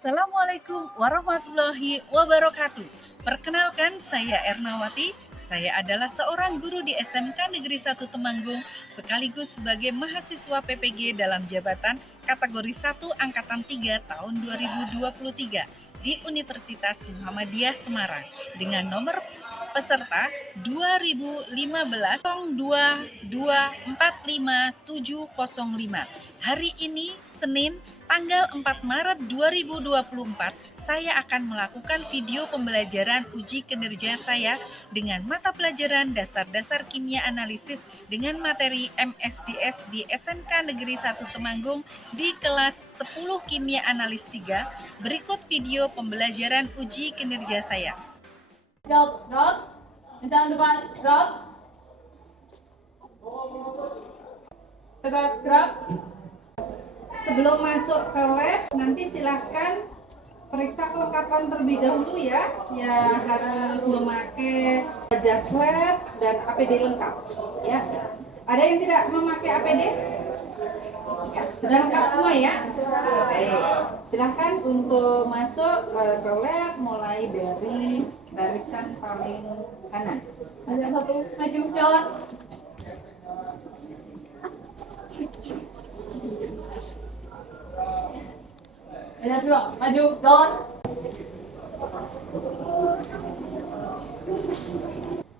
Assalamualaikum warahmatullahi wabarakatuh. Perkenalkan, saya Ernawati. Saya adalah seorang guru di SMK Negeri 1 Temanggung, sekaligus sebagai mahasiswa PPG dalam jabatan kategori 1 Angkatan 3 tahun 2023 di Universitas Muhammadiyah Semarang dengan nomor peserta 2015-2245705. Hari ini, Senin, tanggal 4 Maret 2024, saya akan melakukan video pembelajaran uji kinerja saya dengan mata pelajaran dasar-dasar kimia analisis dengan materi MSDS di SMK Negeri 1 Temanggung di kelas 10 Kimia Analis 3. Berikut video pembelajaran uji kinerja saya. Gerak, kencang depan, gerak. Tegak, gerak. Sebelum masuk ke lab, nanti silahkan periksa kelengkapan terlebih dahulu ya. Ya harus memakai jas lab dan APD lengkap. Ya. Ada yang tidak memakai APD? Ya, sudah lengkap semua ya. Baik. Silahkan untuk masuk ke lab mulai dari barisan paling kanan. Ada satu, maju, jalan. Ada dua, maju, jalan.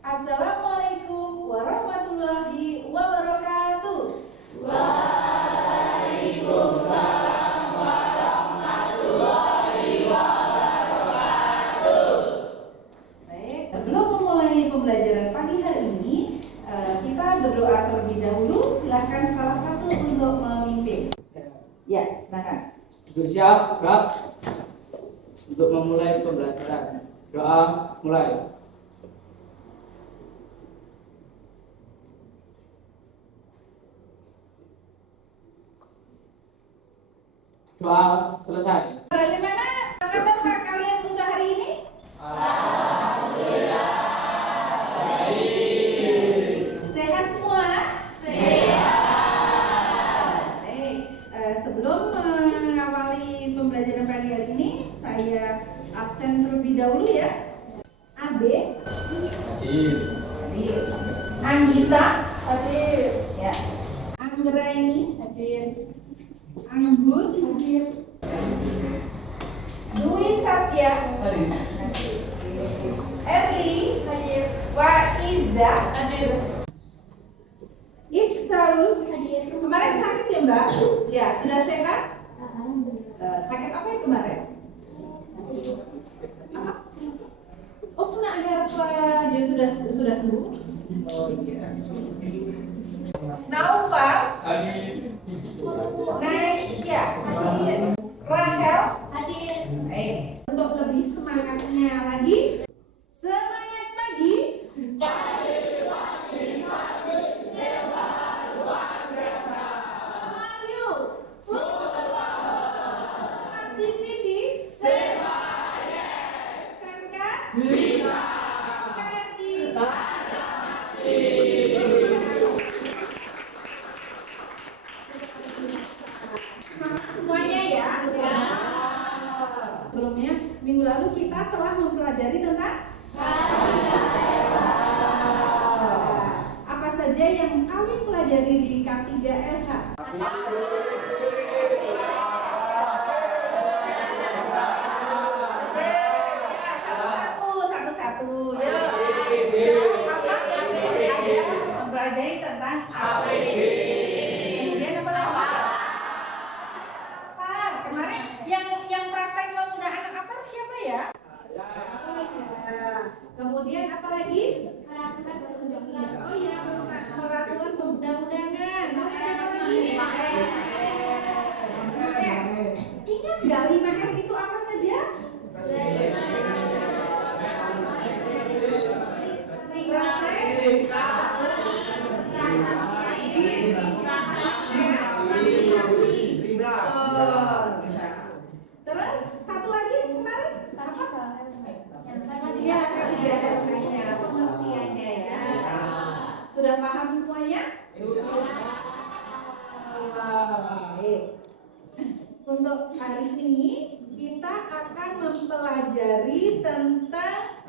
Assalamualaikum warahmatullahi wabarakatuh. Baik, sebelum memulai pembelajaran pagi hari ini, kita berdoa terlebih dahulu. Silakan salah satu untuk memimpin. Ya, silakan. Untuk siap, gerak. Untuk memulai pembelajaran. Doa, mulai. Doa selesai. Bagaimana kabar Pak kalian untuk hari ini? Alhamdulillah. Sehat semua? Sehat. Baik, sebelum mengawali pembelajaran pagi hari ini, saya absen terlebih dahulu ya. Ade, Hadir. hadir. Anggita, Hadir. ya. Anggraini, Hadir. Anggun, Hadir. Dwi Satya, Hadir. Erli, Hadir. Waiza, Hadir. Ifsaul. Hadir. Kemarin sakit ya Mbak? Ya, sudah sehat? Sakit apa ya kemarin? Apa? Oh, kena air apa? Dia sudah sembuh? Oh iya. Naufal, Hadir. Naisya, Rahel. Hadir. Baik, untuk lebih semangatnya lagi, semangat pagi. Ayo, aktiviti SMK KRI. Semangat semuanya ya. Sebelumnya, minggu lalu kita telah mempelajari tentang apa saja yang kalian pelajari di K3LH. Ya, satu-satu. Yuk. Sekarang apa? Ada mempelajari tentang APD. Kemudian apa lagi? Apar. Kemarin yang praktek penggunaan apar siapa ya? Ya. Kemudian apa lagi? Oh iya, peraturan perundang-undangan. Masih ada apa lagi? 5R. Ingat nggak 5R itu apa saja? Terus satu lagi kemarin apa? Ya, ketiga S-nya, pengertiannya ya. Sudah paham semuanya? Baik. Untuk hari ini kita akan mempelajari tentang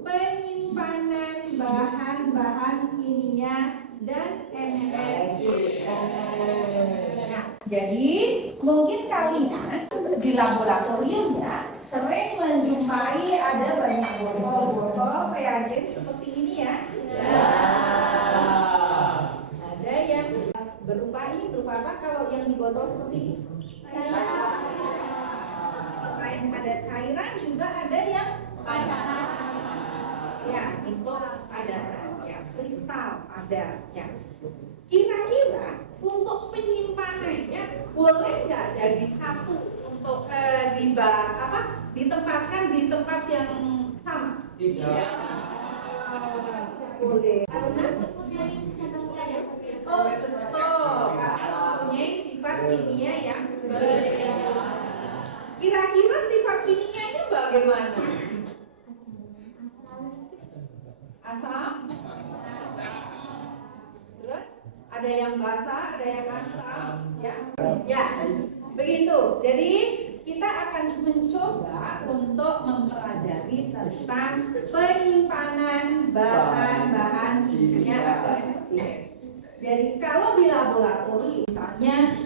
penyimpanan bahan-bahan kimia dan MSDS. Nah, jadi mungkin kalian di laboratorium ya sering menjumpai ada banyak botol-botol reagen seperti ini ya. Ada yang berupa apa kalau yang di botol seperti ini? Selain ada cairan juga ada yang ya itu ada ya kristal ada ya. Kira-kira untuk penyimpanannya boleh nggak jadi satu untuk ditempatkan di tempat yang sama? Tidak. Boleh. Karena oh betul, karena mempunyai sifat kimia yang berbeda. Kira-kira sifat kimianya bagaimana? Asam. Terus ada yang basah, ada yang asam, ya. Ya, begitu. Jadi kita akan mencoba untuk mempelajari tentang penyimpanan bahan-bahan kimia atau MSDS. Jadi kalau di laboratorium misalnya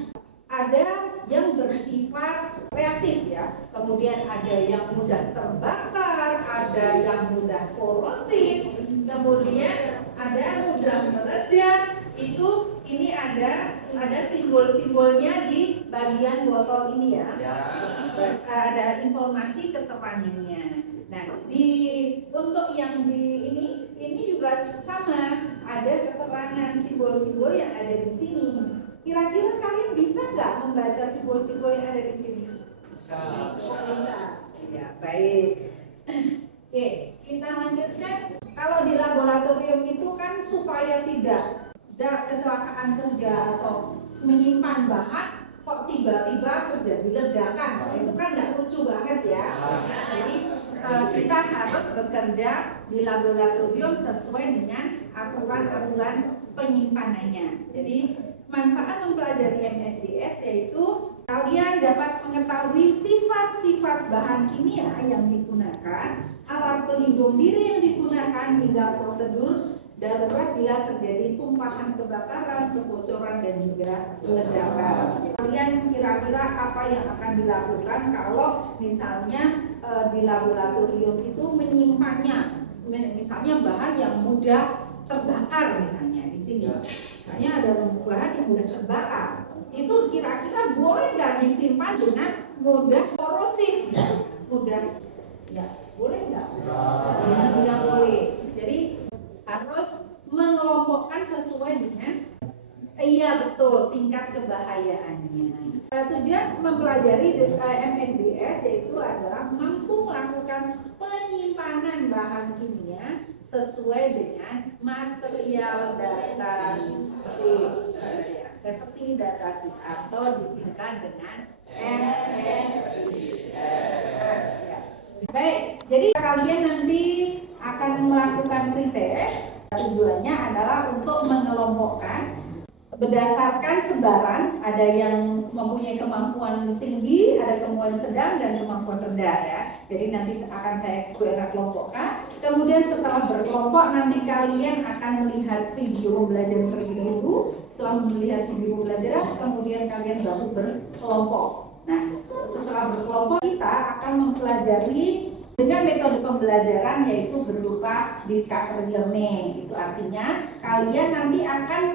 ada yang bersifat reaktif ya, kemudian ada yang mudah terbakar, ada yang mudah korosif, kemudian ada mudah meledak. Itu ini ada simbol-simbolnya di bagian botol ini ya. Ada informasi keterangannya. Nah, untuk yang di ini juga sama, ada keterangan simbol-simbol yang ada di sini. Kira-kira kalian bisa nggak membaca simbol-simbol yang ada di sini? Bisa. Bisa. Ya, baik. Oke, kita lanjutkan. Kalau di laboratorium itu kan supaya tidak kecelakaan kerja atau menyimpan bahan kok tiba-tiba terjadi ledakan, itu kan nggak lucu banget ya. Jadi kita harus bekerja di laboratorium sesuai dengan aturan-aturan penyimpanannya. Jadi manfaat mempelajari MSDS yaitu kalian dapat mengetahui sifat-sifat bahan kimia yang digunakan, alat pelindung diri yang digunakan, hingga prosedur darurat bila terjadi tumpahan kebakaran, kebocoran, dan juga ledakan. Kalian kira-kira apa yang akan dilakukan kalau misalnya di laboratorium itu menyimpannya, misalnya bahan yang mudah terbakar misalnya di sini. Misalnya ada bahan yang mudah terbakar, itu kira-kira boleh nggak disimpan dengan mudah korosif? Mudah, ya boleh nggak? Tidak boleh. Jadi harus mengelompokkan sesuai dengan betul tingkat kebahayaannya. Tujuan mempelajari MSDS yaitu adalah mampu melakukan penyimpanan bahan kimia sesuai dengan material datasheet, seperti datasheet atau disingkat dengan MSDS. Baik, jadi kalian nanti akan melakukan pretest. Tujuannya adalah untuk mengelompokkan berdasarkan sebaran, ada yang mempunyai kemampuan tinggi, ada kemampuan sedang, dan kemampuan rendah ya. Jadi nanti akan saya kelompokkan. Kemudian setelah berkelompok nanti kalian akan melihat video pembelajaran terlebih dahulu. Setelah melihat video pembelajaran, kemudian kalian baru berkelompok. Nah, setelah berkelompok kita akan mempelajari dengan metode pembelajaran yaitu berupa discovery learning. Itu artinya kalian nanti akan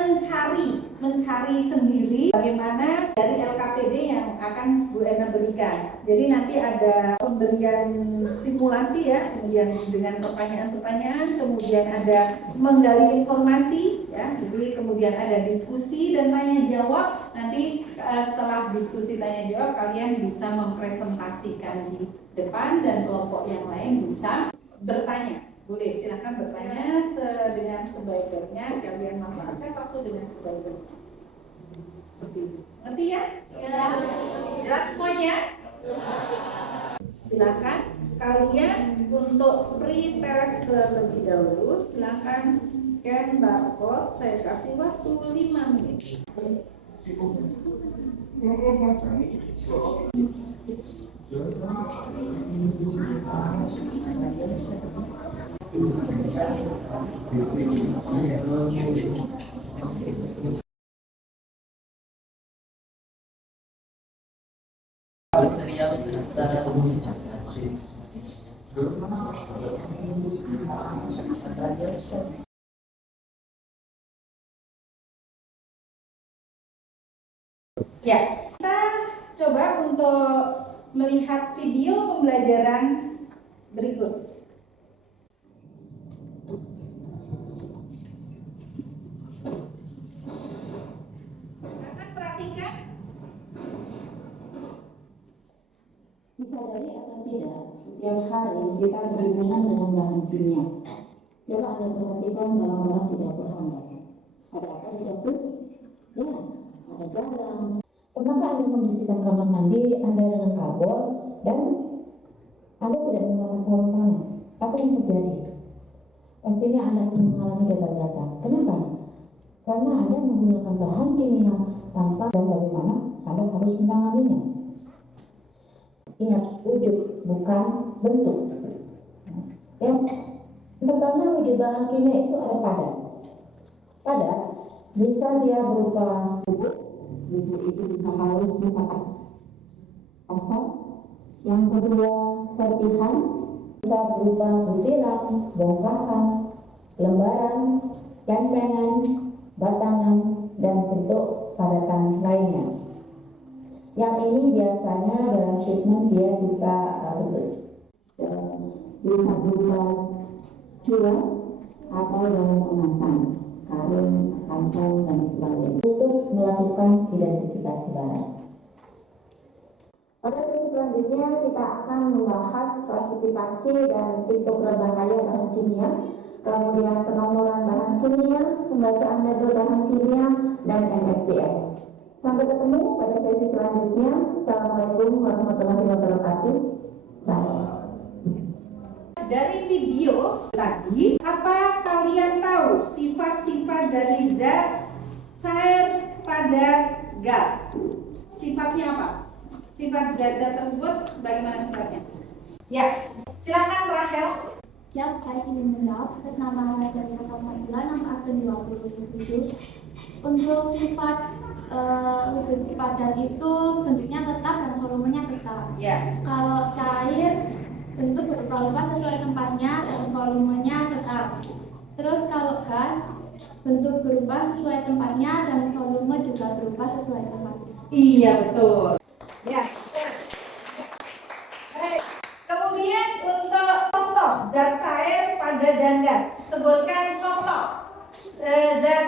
mencari sendiri bagaimana dari LKPD yang akan Bu Erna berikan. Jadi nanti ada pemberian stimulasi ya, kemudian dengan pertanyaan-pertanyaan, kemudian ada menggali informasi ya. Jadi kemudian ada diskusi dan tanya jawab. Nanti setelah diskusi tanya jawab kalian bisa mempresentasikan di depan dan kelompok yang lain bisa bertanya. Boleh silakan bertanya dengan sebaik-baiknya. Kalian manfaatkan waktu dengan sebaik-baiknya. Seperti itu. Ngerti ya? Ya. Jelas semuanya? Silakan kalian untuk pre-test terlebih dahulu. Silakan scan barcode. Saya kasih waktu 5 menit. Ya, kita coba untuk melihat video pembelajaran berikut. Silakan perhatikan. Disadari atau tidak, setiap hari kita berhubungan dengan bahan kimia. Coba Anda perhatikan barang-barang di dapur Anda. Ada apa di dapur? Ya, ada garam. Pernahkah Anda membersihkan kamar mandi Anda dengan karbon dan Anda tidak menggunakan sarung tangan? Apa yang terjadi? Pastinya Anda akan mengalami gatal-gatal. Kenapa? Karena Anda menggunakan bahan kimia tanpa dan bagaimana Anda harus menanganinya. Ingat, wujud bukan bentuk. Yang pertama, wujud bahan kimia itu ada padat. Padat bisa dia berupa bubuk, bubuk itu bisa halus, bisa kasar. Yang kedua, serpihan bisa berupa butiran, bongkahan, lembaran, lempengan, batangan, dan bentuk padatan lainnya. Yang ini biasanya dalam treatment dia bisa berupa curah atau dalam kemasan, karung, kantong, dan sebagainya untuk melakukan identifikasi barang. Pada sesi selanjutnya kita akan membahas klasifikasi dan tipe berbahaya bahan kimia, kemudian penomoran bahan kimia, pembacaan label bahan kimia, dan MSDS. Sampai ketemu pada sesi selanjutnya. Assalamualaikum warahmatullahi wabarakatuh. Bye. Dari video tadi, apa kalian tahu sifat-sifat dari zat cair, padat, gas? Sifatnya apa? Sifat zat-zat tersebut bagaimana sifatnya? Ya, silakan Rahel. Siap, hari izin menjawab atas nama Raja Pasal 1 nomor absen 27. Untuk sifat wujud padat itu bentuknya tetap dan volumenya tetap. Ya. Kalau cair, bentuk berubah-ubah sesuai tempatnya dan volumenya tetap. Terus kalau gas, bentuk berubah sesuai tempatnya dan volume juga berubah sesuai tempatnya. Iya, betul. Ya. Baik. Kemudian untuk contoh zat cair, padat, dan gas. Sebutkan contoh zat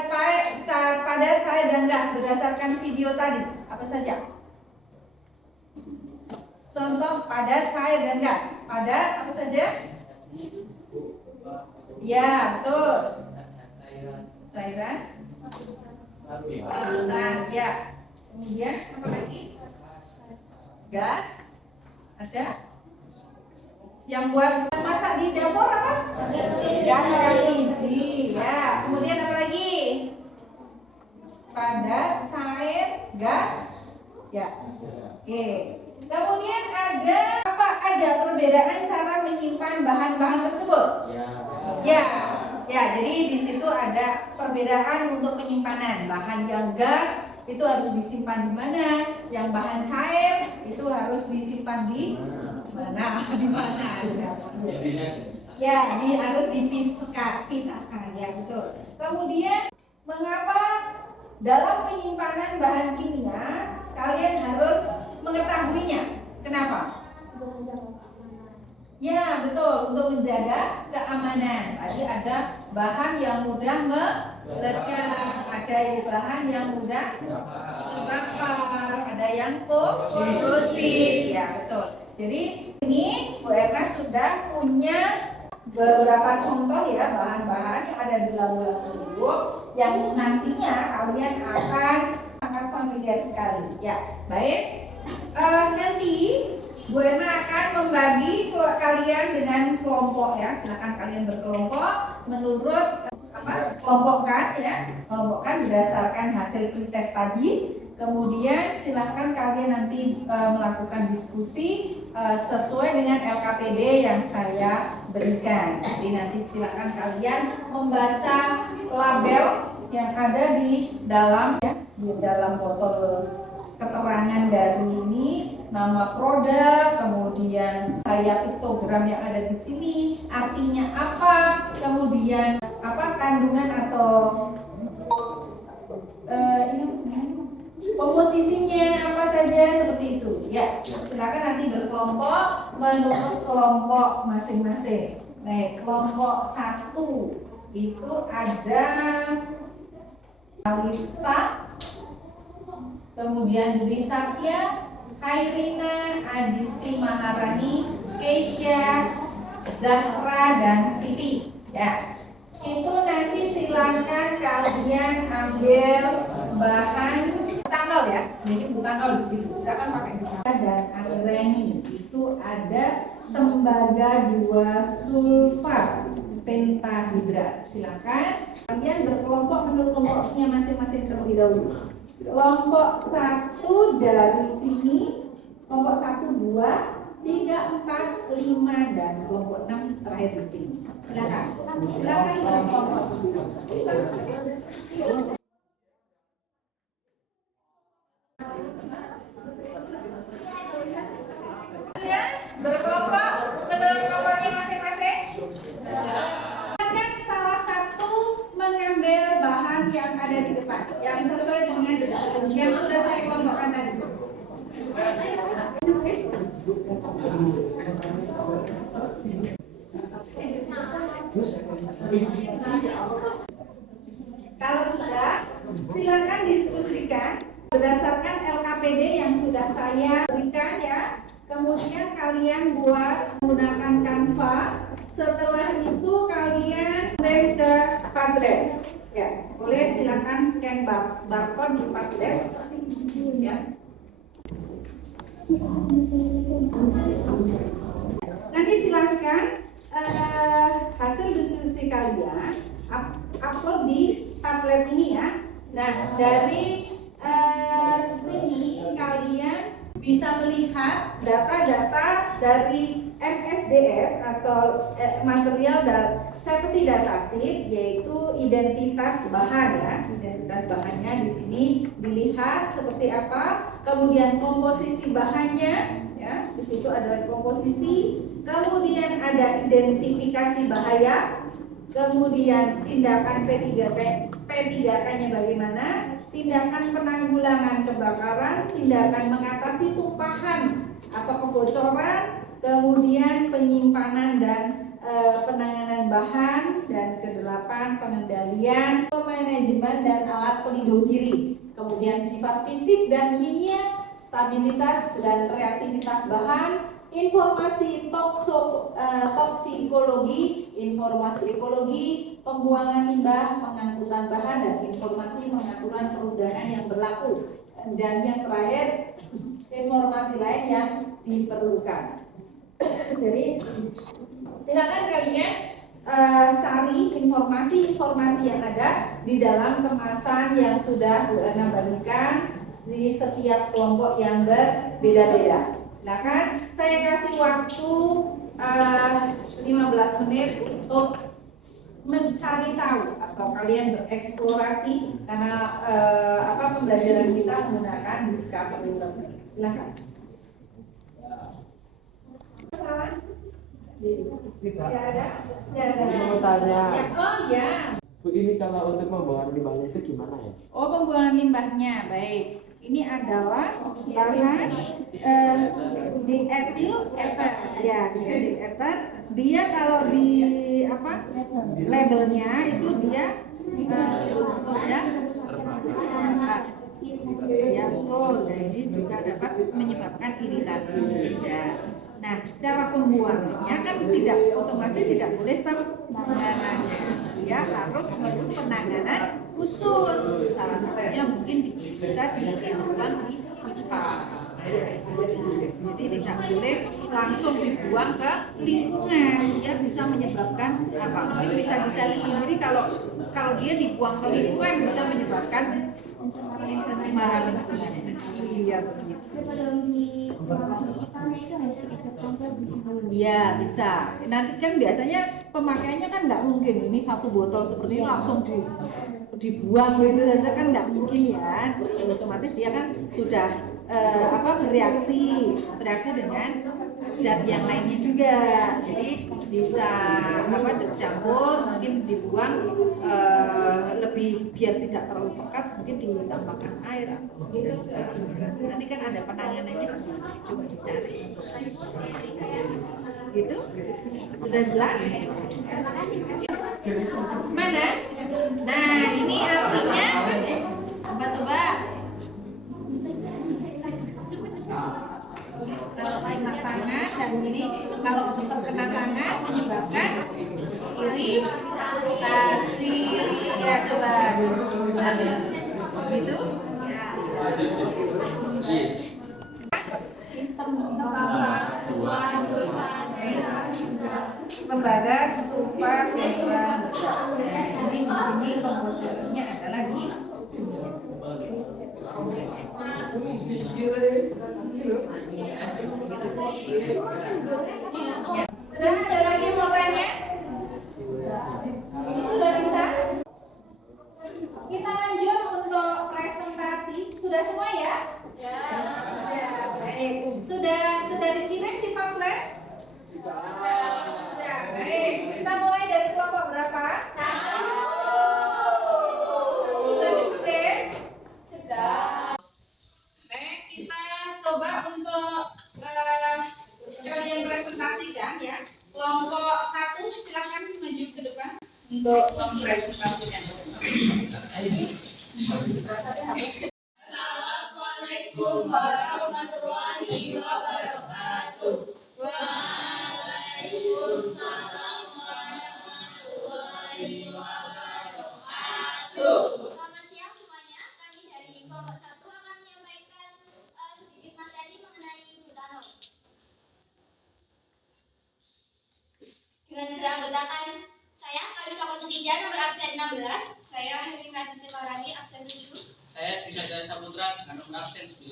padat, cair, dan gas berdasarkan video tadi. Apa saja? Contoh padat, cair, dan gas. Padat apa saja? Ya, betul. Cairan. Larutan. Ya. Kemudian apa lagi? Gas. Ada? Yang buat masak di dapur apa? Gas LPG. Ya. Kemudian apa lagi? Padat, cair, gas. Ya. Oke. Kemudian ada apa? Ada perbedaan cara menyimpan bahan-bahan tersebut. Ya. Ya, jadi di situ ada perbedaan untuk penyimpanan. Bahan yang gas itu harus disimpan di mana? Yang bahan cair itu harus disimpan di mana? Di mana? Ya, harus dipisahkan. Ya, betul. Kemudian mengapa dalam penyimpanan bahan kimia kalian harus mengetahuinya? Kenapa? Ya, betul, untuk menjaga keamanan. Tadi ada bahan yang mudah meledak, ada bahan yang mudah terbakar, ada yang korosif. Ya, betul. Jadi ini Bu Erna sudah punya beberapa contoh ya bahan-bahan yang ada di laboratorium yang nantinya kalian akan sangat familiar sekali. Ya, baik. Nanti Bu Erna akan membagi kalian dengan kelompok ya. Silakan kalian berkelompok menurut kelompokkan ya, kelompokkan berdasarkan hasil pretest tadi. Kemudian silahkan kalian nanti melakukan diskusi sesuai dengan LKPD yang saya berikan. Jadi nanti silahkan kalian membaca label yang ada di dalam ya, di dalam botol keterangan dari ini, nama produk, kemudian kayak piktogram yang ada di sini, artinya apa, kemudian apa kandungan atau ini komposisinya apa saja seperti itu. Ya, silakan nanti berkelompok menurut kelompok masing-masing. Baik, kelompok 1 itu ada Alista, kemudian Dwi Satya, Khairina, Adisti Maharani, Keisha, Zahra, dan Siti. Ya, itu nanti silakan kalian ambil bahan butanol ya, jadi butanol di situ. Silakan pakai butanol dan anggreni. Itu ada tembaga 2 sulfat pentahidrat. Silakan kalian berkelompok menurut kelompoknya masing-masing terlebih dahulu. Kelompok 1 dari sini, kelompok 1, 2, 3, 4, 5 dan kelompok 6 terakhir di sini. Silakan. Silakan berkelompok. Ya, berkelompok menurut kelompoknya masing-masing. Silakan salah satu mengambil bahan yang ada di depan yang sesuai dengan yang sudah saya kelompokkan tadi. Kalau sudah, silakan diskusikan berdasarkan LKPD yang sudah saya berikan ya. Kemudian kalian buat menggunakan Canva. Setelah itu kalian kirim ke Padlet. Ya, boleh silakan scan barcode di Padlet. Ya. Nanti silahkan hasil diskusi kalian upload di Padlet ini ya. Nah, dari sini kalian bisa melihat data-data dari MSDS atau material dan safety data sheet, yaitu identitas bahan ya. Identitas bahannya di sini dilihat seperti apa, kemudian komposisi bahannya ya, di situ ada komposisi, kemudian ada identifikasi bahaya, kemudian tindakan P3K-nya bagaimana, tindakan penanggulangan kebakaran, tindakan mengatasi tumpahan atau kebocoran, kemudian penyimpanan dan penanganan bahan, dan kedelapan pengendalian, manajemen dan alat pelindung diri, kemudian sifat fisik dan kimia, stabilitas dan reaktivitas bahan, informasi toksikologi, informasi ekologi, pembuangan limbah, pengangkutan bahan, dan informasi pengaturan perundangan yang berlaku. Dan yang terakhir, informasi lain yang diperlukan. Jadi silakan kalian cari informasi-informasi yang ada di dalam kemasan yang sudah Bu Erna bagikan di setiap kelompok yang berbeda-beda. Silakan, saya kasih waktu 15 menit untuk mencari tahu atau kalian bereksplorasi karena pembelajaran kita menggunakan discovery learning. Silakan. Tidak ada. Mau tanya. Ya, oh ya. Bu, ini kalau untuk pembuangan limbahnya itu gimana ya? Oh, pembuangan limbahnya, baik. Ini adalah bahan dietil ether, ya, dietil ether. Dia kalau di labelnya itu dia ya betul. Jadi juga dapat menyebabkan iritasi. Ya. Nah, cara pembuangannya kan tidak otomatis tidak boleh sembarangan. Ya harus perlu penanganan khusus. Salah satunya mungkin bisa dibuang di pipa. Jadi tidak boleh langsung dibuang ke lingkungan. Dia bisa menyebabkan apa? Mungkin bisa dicari sendiri kalau kalau dia dibuang ke lingkungan bisa menyebabkan pencemaran lingkungan. Iya begitu. Sebelum dibuang di IPA itu harus ada kompor dulu. Iya bisa. Nanti kan biasanya pemakaiannya kan nggak mungkin ini satu botol seperti ini langsung dibuang begitu saja kan nggak mungkin ya. Otomatis dia kan sudah bereaksi dengan zat yang lainnya juga. Jadi bisa bercampur, mungkin dibuang lebih biar tidak terlalu pekat, mungkin ditambahkan air atau sebagainya. Nanti kan ada penanganannya sendiri, coba dicari. Gitu? Sudah jelas? Mana? Nah, ini artinya coba. Kalau kena tangan dan ini kalau terkena tangan menyebabkan iritasi ya coba gitu. Lembaga sulfat ini di sini komposisinya adalah di sini. Ya. Sudah ada lagi mau tanya? Ini sudah bisa? Kita lanjut untuk presentasi. Sudah semua ya? Ya. Sudah. Baik. Sudah dikirim di Padlet? Sudah. Baik. Kita mulai dari kelompok berapa? 1. Sudah dikirim? Sudah. Baik, kita coba untuk kalian presentasikan ya. Kelompok 1 silakan maju ke depan untuk mempresentasikan. Assalamualaikum warahmatullahi wabarakatuh. Waalaikumsalam warahmatullahi wabarakatuh. Selamat siang semuanya. Kami dari kelompok 1 akan menyampaikan sedikit materi mengenai butanol. Dengan beranggotakan saya Kalista Putri nomor absen 16. Saya Helena Justimarani absen 7. Saya Trisada Saputra dengan nomor absen 9.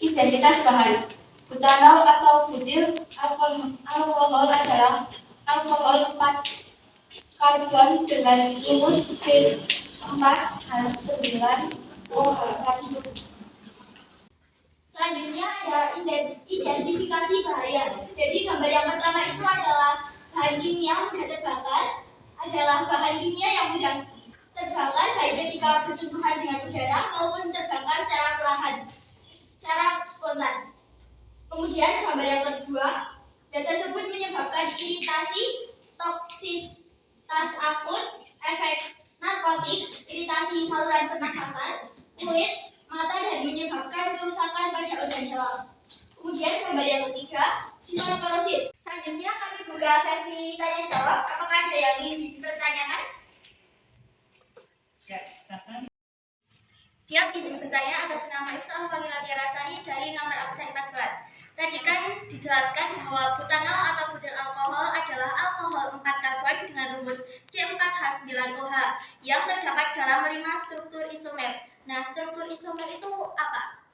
Identitas bahan. Butanol atau butil alkohol adalah alkohol 4 karbon dengan rumus C4H9OH1. Selanjutnya ada identifikasi bahaya. Jadi gambar yang pertama itu adalah bahan kimia mudah terbakar, adalah bahan kimia yang mudah terbakar baik ketika bersentuhan dengan udara maupun terbakar secara perlahan, secara spontan. Kemudian gambar yang kedua, zat tersebut menyebabkan iritasi, toksisitas akut, efek narkotik, iritasi saluran pernafasan, kulit, mata dan menyebabkan kerusakan pada organ dalam. Kemudian gambar yang ketiga, sifat korosif. Selanjutnya kami buka sesi tanya jawab. Apakah ada yang ingin dipertanyakan? Ya, silakan. Siap, izin bertanya atas nama Ifsal Fahila Tiarasani dari nomor absen 14. Tadi kan dijelaskan bahwa butanol atau butil alkohol adalah alkohol 4 karbon dengan rumus C4H9OH yang terdapat dalam 5 struktur isomer. Nah, struktur isomer itu apa?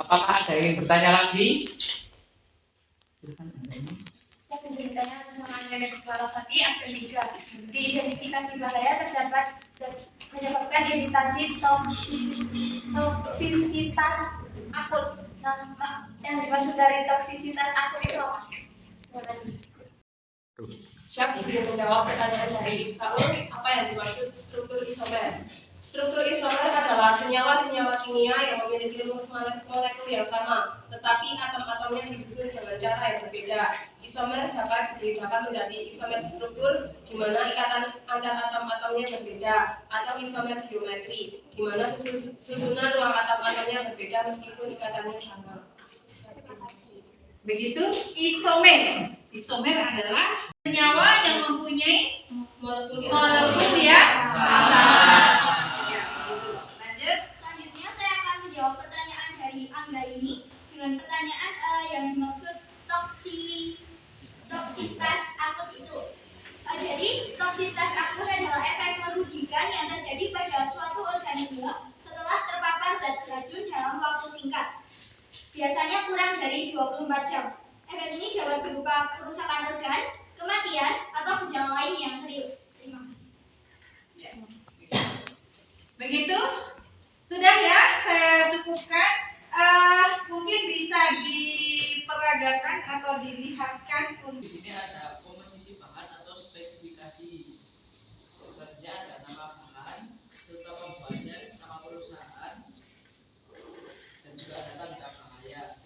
Apakah ada yang bertanya lagi? Saya izin bertanya atas nama Nenek Selarasati absen 3. Di identifikasi bahaya terdapat menyebabkan iritasi toksisitas akut. Nah, yang dimaksud dari toksisitas akut itu apa? Siap, izin menjawab pertanyaan dari Ifsaul. Apa yang dimaksud struktur isomer? Struktur isomer adalah senyawa-senyawa kimia yang memiliki rumus molekul yang sama, tetapi atom-atomnya disusun dengan cara yang berbeda. Isomer dapat dibedakan menjadi isomer struktur, di mana ikatan antar atom-atomnya berbeda, atau isomer geometri, di mana susunan ruang atom-atomnya berbeda meskipun ikatannya sama. Begitu isomer. Isomer adalah senyawa yang mempunyai molekul yang sama. Ya, begitu. Lanjut. Selanjutnya saya akan menjawab pertanyaan dari Angga ini dengan pertanyaan yang dimaksud toksisitas akut itu. Jadi toksisitas akut adalah efek dari 24 jam. Efek ini dapat berupa kerusakan organ, kematian, atau gejala lain yang serius. Terima kasih. Begitu? Sudah ya, saya cukupkan. Mungkin bisa diperagakan atau dilihatkan Di sini ada komposisi bahan atau spesifikasi. Organnya ada nama bahan, serta pembuatnya, nama perusahaan, dan juga ada tanda bahaya.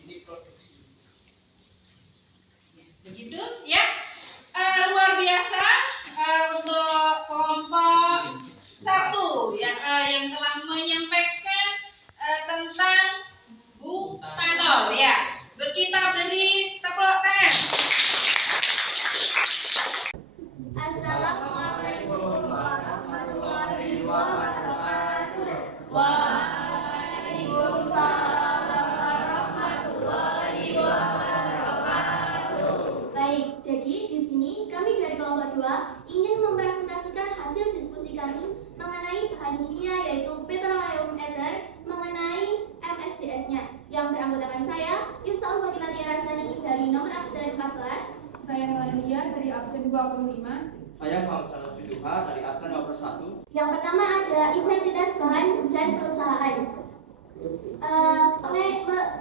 Ini produksi. begitu ya. Luar biasa untuk kelompok 1 yang telah menyampaikan tentang butanol ya. Kita beri tepuk tangan. Assalamualaikum warahmatullahi wabarakatuh. Waalaikumsalam warahmatullahi wabarakatuh. Baik, jadi di sini kami dari kelompok 2 ingin mempresentasikan hasil diskusi kami mengenai bahan kimia yaitu petroleum ether mengenai MSDS-nya yang beranggotakan saya Ifsaul Fadila Tiara Rasani dari nomor absen 14. Saya Nadia dari absen 25. Saya Muhammad Salafin Duha dari absen nomor 1. Yang pertama ada identitas bahan dan perusahaan.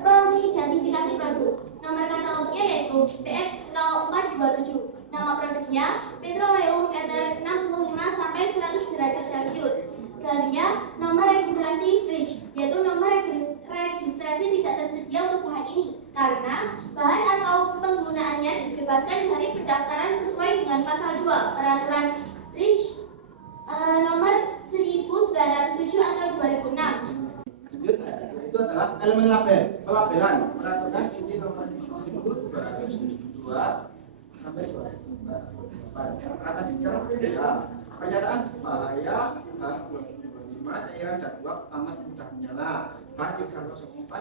Pengidentifikasi produk. Nomor katalognya yaitu PX0427. Nama produknya petroleum ether 65 sampai 100 derajat Celcius. Selanjutnya, nomor registrasi bridge, yaitu nomor registrasi tidak tersedia untuk bahan ini karena bahan atau penggunaannya dibebaskan dari pendaftaran sesuai dengan pasal 2 peraturan bridge nomor 1907 atau 2006. Itu adalah elemen label, pelabelan berdasarkan izin nomor 1072 sampai 2004. Atas izin pernyataan bahaya H225 cairan dan uap amat mudah menyala. H304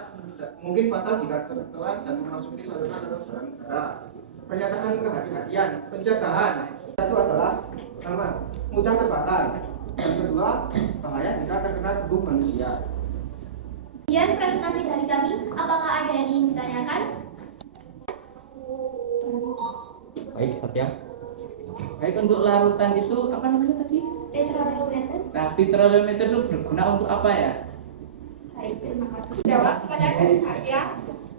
mungkin fatal jika tertelan dan memasuki saluran atau saluran udara. Pernyataan kehati-hatian, pencegahan. Satu adalah pertama, mudah terbakar. Yang kedua, bahaya jika terkena tubuh manusia. Kemudian presentasi dari kami, apakah ada yang ingin ditanyakan? Baik, Satya. Baik, untuk larutan itu apa namanya tadi? Petroleum ether. Nah, petroleum itu berguna untuk apa ya? Baik, terima kasih. Jawab pertanyaan dari saya.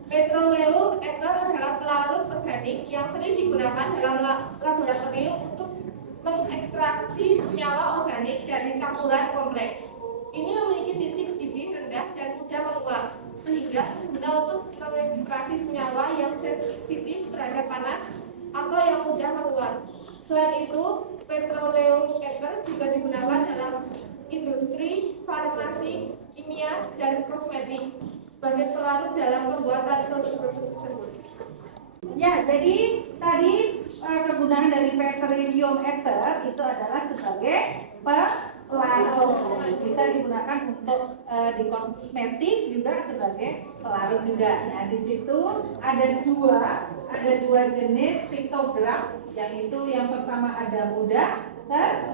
Petroleum ether adalah pelarut organik yang sering digunakan dalam laboratorium untuk mengekstraksi senyawa organik dari campuran kompleks. Ini memiliki titik didih rendah dan mudah menguap, sehingga guna untuk mengekstraksi senyawa yang sensitif terhadap panas atau yang mudah menguap. Selain itu, petroleum ether juga digunakan dalam industri, farmasi, kimia, dan kosmetik sebagai pelarut dalam pembuatan produk-produk tersebut. Ya, jadi tadi kegunaan dari petroleum ether itu adalah sebagai pelarut. Bisa digunakan untuk di kosmetik juga sebagai pelarut juga. Nah, di situ ada dua jenis piktogram. Yang itu yang pertama ada mudah dan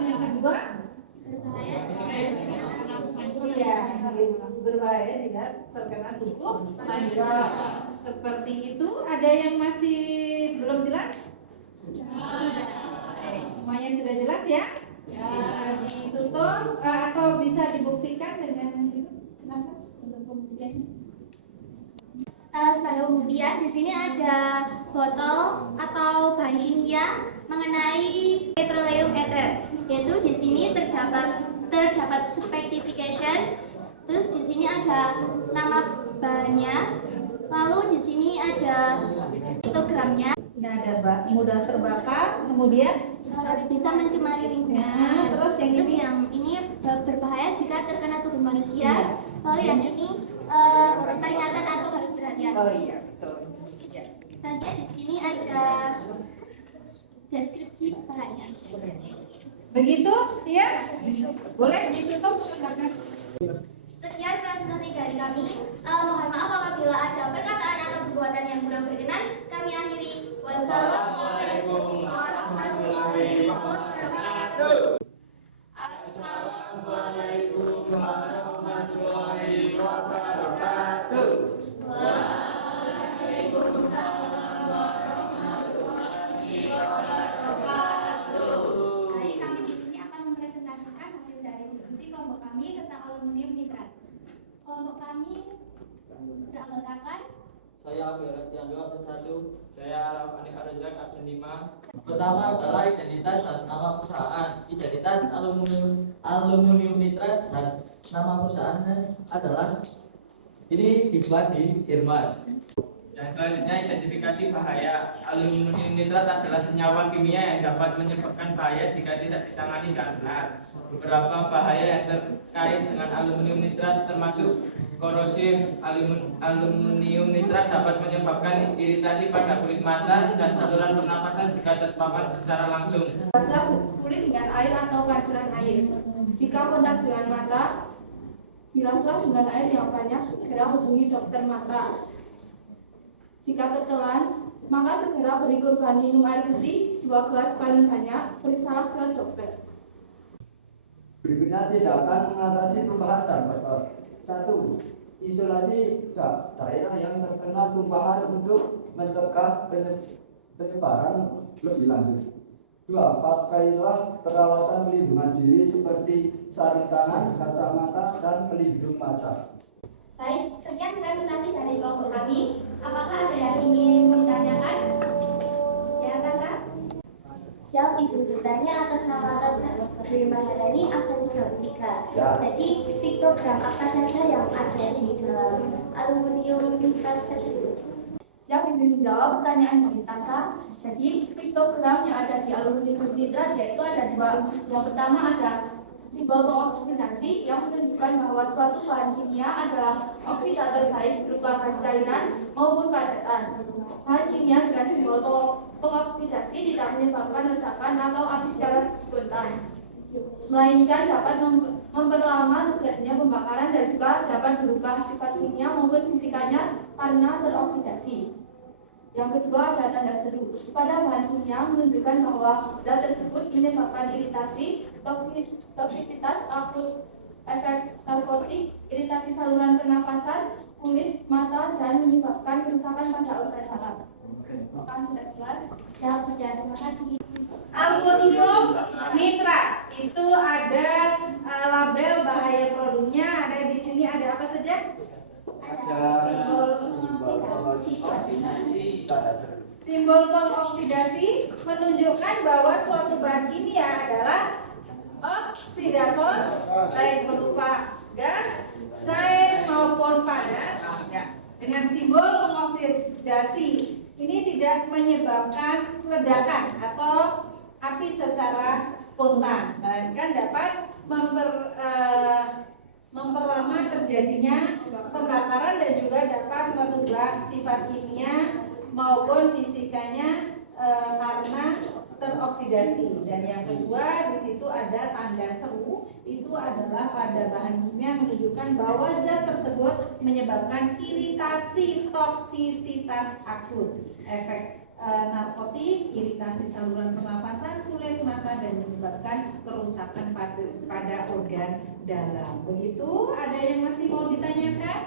yang kedua berbahaya jika terkena tubuh manusia. Seperti itu. Ada yang masih belum jelas? Sudah. Semuanya sudah jelas ya? Bisa ditutup atau bisa dibuktikan dengan itu. Silakan untuk pembuktiannya. Sebagai pembuktian, di sini ada botol atau bahan kimia mengenai petroleum ether. Yaitu di sini terdapat specification. Terus di sini ada nama bahannya. Lalu di sini ada piktogramnya. Ini ada mudah terbakar, kemudian bisa mencemari lingkungan. Nah, terus yang ini berbahaya jika terkena tubuh manusia. Iya. Lalu yang ini peringatan atau harus berhati-hati. oh iya betul. Ya. Selanjutnya di sini ada deskripsi bahannya. Begitu ya? Boleh ditutup? Silakan. Sekian presentasi dari kami. Mohon maaf apabila ada perkataan atau perbuatan yang kurang berkenan. Kami akhiri. Wassalamualaikum warahmatullahi wabarakatuh. Assalamualaikum warahmatullahi Anggotakan. Saya Berat Tianggo absen 1. Saya Rafani Arozak absen 5. Pertama adalah identitas dan nama perusahaan. Identitas aluminium nitrat dan nama perusahaannya adalah ini dibuat di Jerman. Yang selanjutnya identifikasi bahaya. Aluminium nitrat adalah senyawa kimia yang dapat menyebabkan bahaya jika tidak ditangani dengan benar. Beberapa bahaya yang terkait dengan aluminium nitrat termasuk korosif. Aluminium nitrat dapat menyebabkan iritasi pada kulit mata dan saluran pernapasan jika terpapar secara langsung. Bilaslah kulit dengan air atau pancuran air. Jika kontak dengan mata, bilaslah dengan air yang banyak. Segera hubungi dokter mata. Jika tertelan, maka segera beri korban minum air putih 2 gelas paling banyak. Periksalah ke dokter. Berikutnya tindakan mengatasi tumpahan dan kotor. 1. Isolasi daerah yang terkena tumpahan untuk mencegah penyebaran lebih lanjut. 2. Pakailah peralatan pelindungan diri seperti sarung tangan, kacamata, dan pelindung mata. Baik, sekian presentasi dari kelompok kami. Apakah ada yang ingin ditanyakan? Ya, Tasa? Siap, izin bertanya atas nama Tasa Dwi Maharani absen 33. Ya. Jadi piktogram apa saja yang ada di dalam aluminium nitrat tersebut? Siap, izin menjawab pertanyaan dari Tasa. Jadi piktogram yang ada di aluminium nitrat yaitu ada 2. Yang pertama ada simbol pengoksidasi yang menunjukkan bahwa suatu bahan kimia adalah oksidator baik berupa gas cairan maupun padatan. Bahan kimia dengan simbol pengoksidasi tidak menyebabkan ledakan atau api secara spontan, melainkan dapat memperlama terjadinya pembakaran dan juga dapat berubah sifat kimia maupun fisikanya karena teroksidasi. Yang kedua ada tanda seru. Pada bahan kimia menunjukkan bahwa zat tersebut menyebabkan iritasi, toksisitas akut, efek narkotik, iritasi saluran pernafasan, kulit, mata, dan menyebabkan kerusakan pada organ dalam. Apakah sudah jelas? Jawab sudah, terima kasih. Aluminium nitrat itu ada label bahaya produknya. Ada di sini ada apa saja? Simbol pengoksidasi menunjukkan bahwa suatu bahan kimia adalah oksidator baik berupa gas, cair maupun padat. Ya. Dengan simbol pengoksidasi ini tidak menyebabkan ledakan atau api secara spontan, melainkan dapat memperlama terjadinya pembakaran dan juga dapat merubah sifat kimia maupun fisikanya karena teroksidasi. Dan yang kedua di situ ada tanda seru, itu adalah pada bahan kimia menunjukkan bahwa zat tersebut menyebabkan iritasi toksisitas akut, efek narkotik, iritasi saluran pernapasan, kulit, mata, dan menyebabkan kerusakan pada organ dalam. Begitu, ada yang masih mau ditanyakan?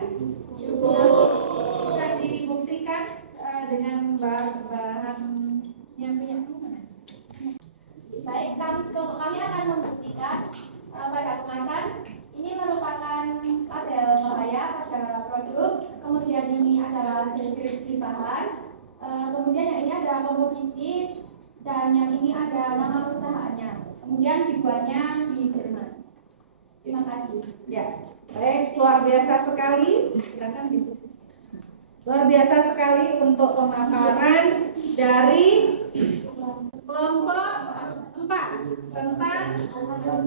Bisa dibuktikan dengan bahan yang punya mana? Baik, kami akan membuktikan pada kemasan. Ini merupakan label bahaya pada produk. Kemudian ini adalah deskripsi bahan. Kemudian yang ini ada komposisi dan yang ini ada nama perusahaannya. Kemudian dibuatnya di Jerman. Terima kasih. Ya, baik, luar biasa sekali. Silakan Ibu. Luar biasa sekali untuk pemaparan dari kelompok 4 tentang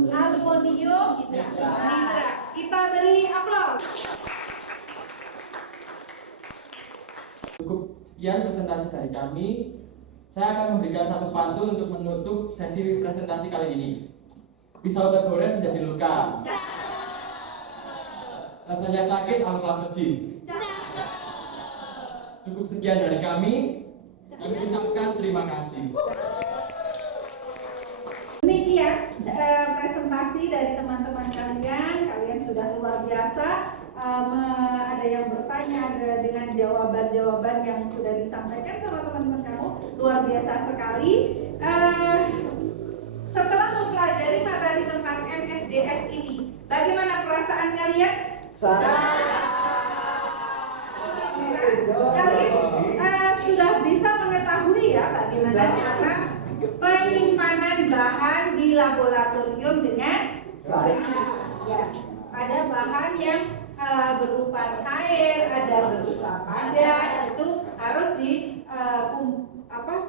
aluminium nitrat. Kita beri aplaus. Cukup sekian presentasi dari kami. Saya akan memberikan satu pantun untuk menutup sesi presentasi kali ini. Pisau tergores menjadi luka. Rasanya sakit, amatlah keji. Cukup sekian dari kami. Kami ucapkan terima kasih. Demikian presentasi dari teman-teman kalian. Kalian sudah luar biasa. Ada yang bertanya, ada dengan jawaban-jawaban yang sudah disampaikan sama teman-teman kamu, luar biasa sekali. Setelah mempelajari materi tentang MSDS ini, bagaimana perasaan kalian? bahan di laboratorium dengan baik. Ya, ada bahan yang berupa cair, ada berupa padat, itu harus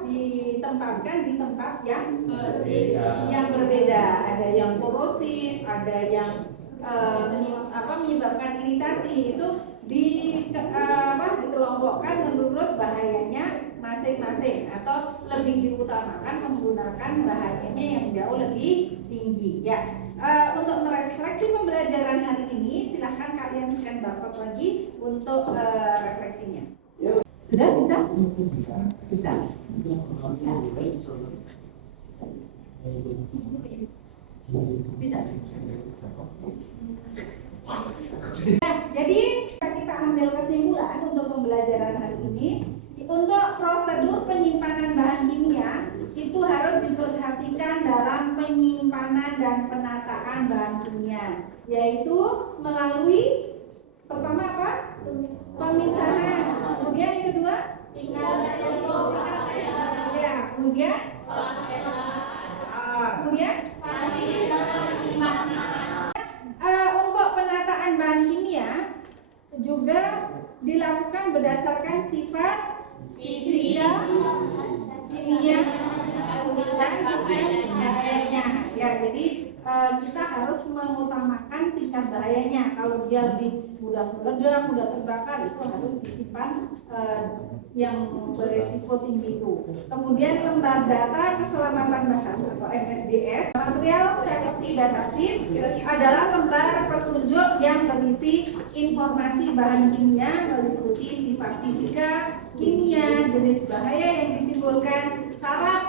ditempatkan di tempat yang berbeda. Ada yang korosif, ada yang menyebabkan iritasi. Itu dikelompokkan menurut bahayanya masing-masing, atau lebih diutamakan menggunakan bahayanya yang jauh lebih tinggi. Ya, untuk merefleksi pembelajaran hari ini, silahkan kalian scan barcode lagi untuk refleksinya. Sudah bisa? Bisa. Bisa. Nah, jadi kita ambil kesimpulan untuk pembelajaran hari ini. Untuk prosedur penyimpanan bahan kimia itu harus diperhatikan dalam penyimpanan dan penataan bahan kimia, yaitu melalui pertama apa? Pemisahan. Kemudian yang kedua? Ya, kemudian? Untuk penataan bahan kimia juga dilakukan berdasarkan sifat fisika, kimia, dan juga bahayanya. Ya, jadi kita harus mengutamakan tingkat bahayanya. Kalau dia lebih mudah meledak, mudah terbakar, itu harus disimpan yang beresiko tinggi itu. Kemudian lembar data keselamatan bahan atau MSDS, material safety data sheet adalah lembar petunjuk yang berisi informasi bahan kimia meliputi sifat fisika, kimia, jenis bahaya yang ditimbulkan, cara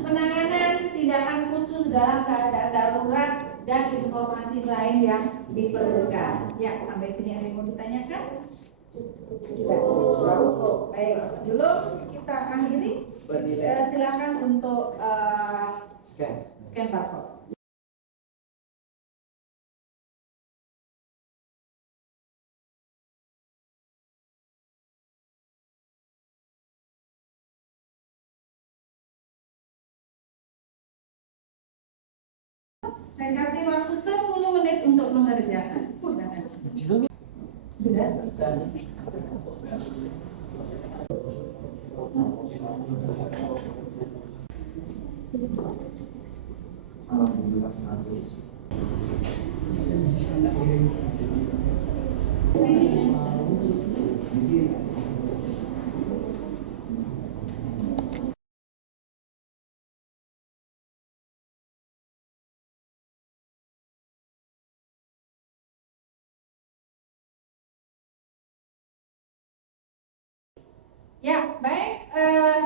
penanganan, tindakan khusus dalam keadaan darurat, dan informasi lain yang diperlukan. Ya, sampai sini ada yang mau ditanyakan? Tidak. Baik, sebelum kita akhiri, silakan untuk scan barcode. Saya kasih waktu 10 menit untuk mengerjakan. Sudah? Alhamdulillah sangat. Ya, baik,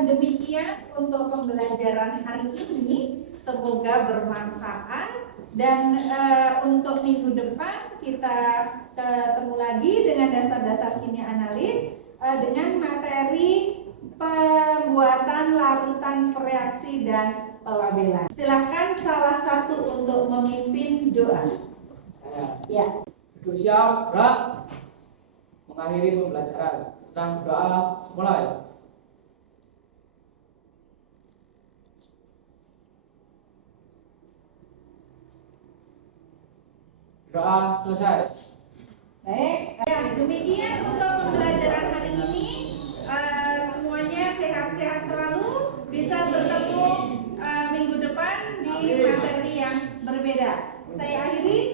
demikian untuk pembelajaran hari ini. Semoga bermanfaat, dan untuk minggu depan kita ketemu lagi dengan dasar-dasar kimia analis dengan materi pembuatan larutan reaksi dan pelabelan. Silahkan salah satu untuk memimpin doa. Ya. Siap, gerak. Mengakhiri pembelajaran. Dan berdoa mulai. Doa selesai. Baik, ya, demikian untuk pembelajaran hari ini. Semuanya sehat-sehat selalu. Bisa bertemu minggu depan di materi yang berbeda. Saya akhiri.